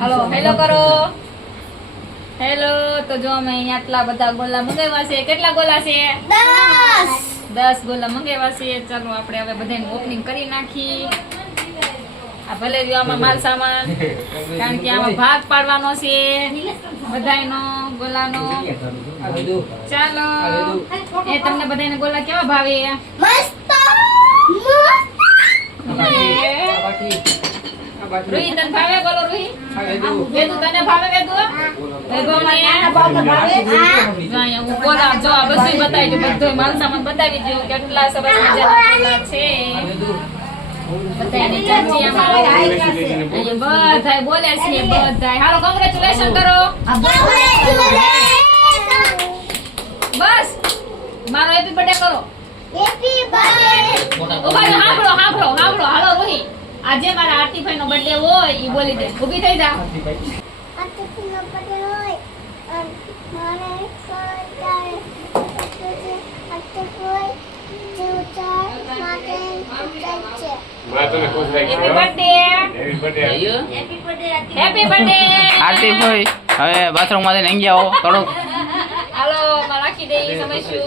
હાલો hello કરો. Hello. તો જો અમે અહીંયા આટલા બધા ગોલા મંગાવ્યા છે. કેટલા ગોલા છે? 10 ગોલા મંગાવ્યા છે. ચાલો આપણે હવે બધાને ઓપનિંગ કરી નાખી. આ ભલે જો આમાં માલ સામાન, કારણ કે આમાં ભાગ પાડવાનો છે બધાયનો ગોલાનો. ચાલો એ તમને બધાને ગોલા કેવા ભાવે? રોહિત તને ભાવે ગોલો? રોહિત વેદુ તને ભાવે? વેદુ હું ગોલા જો આ બધું બતાવી દઉં, બધો માલ સામાન બતાવી દઉં. કેટલા સરસ મજાના ગોલા છે. બધાયની ચમચી આમાં બધાય બોલે છે. બધાય હાલો કોંગ્રેચ્યુલેશન કરો. બસ મારો હેપી બર્થડે કરો. સાંભળો હાલો રોહિત, આજે મારા આરતીભાઈ નો બર્થડે હોય ઈ બોલી દે. ઊભી થઈ જા. હેપી બર્થડે આરતીભાઈ. હવે બાથરૂમ માંથી લઈ આવો થોડુંક. હાલો રાખી દે સમયશું.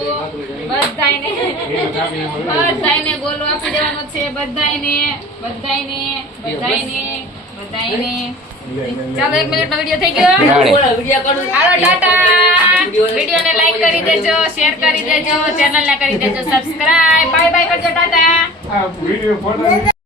બધાયને ગોલો આપી દેવાનો છે. બધાયને ચાલો 1 મિનિટ નો વિડિયો થઈ ગયો. હાલો ટાટા. વિડિયોને લાઈક કરી દેજો, શેર કરી દેજો, ચેનલને કરી દેજો સબસ્ક્રાઇબ. બાય બાય કરજો. ટાટા.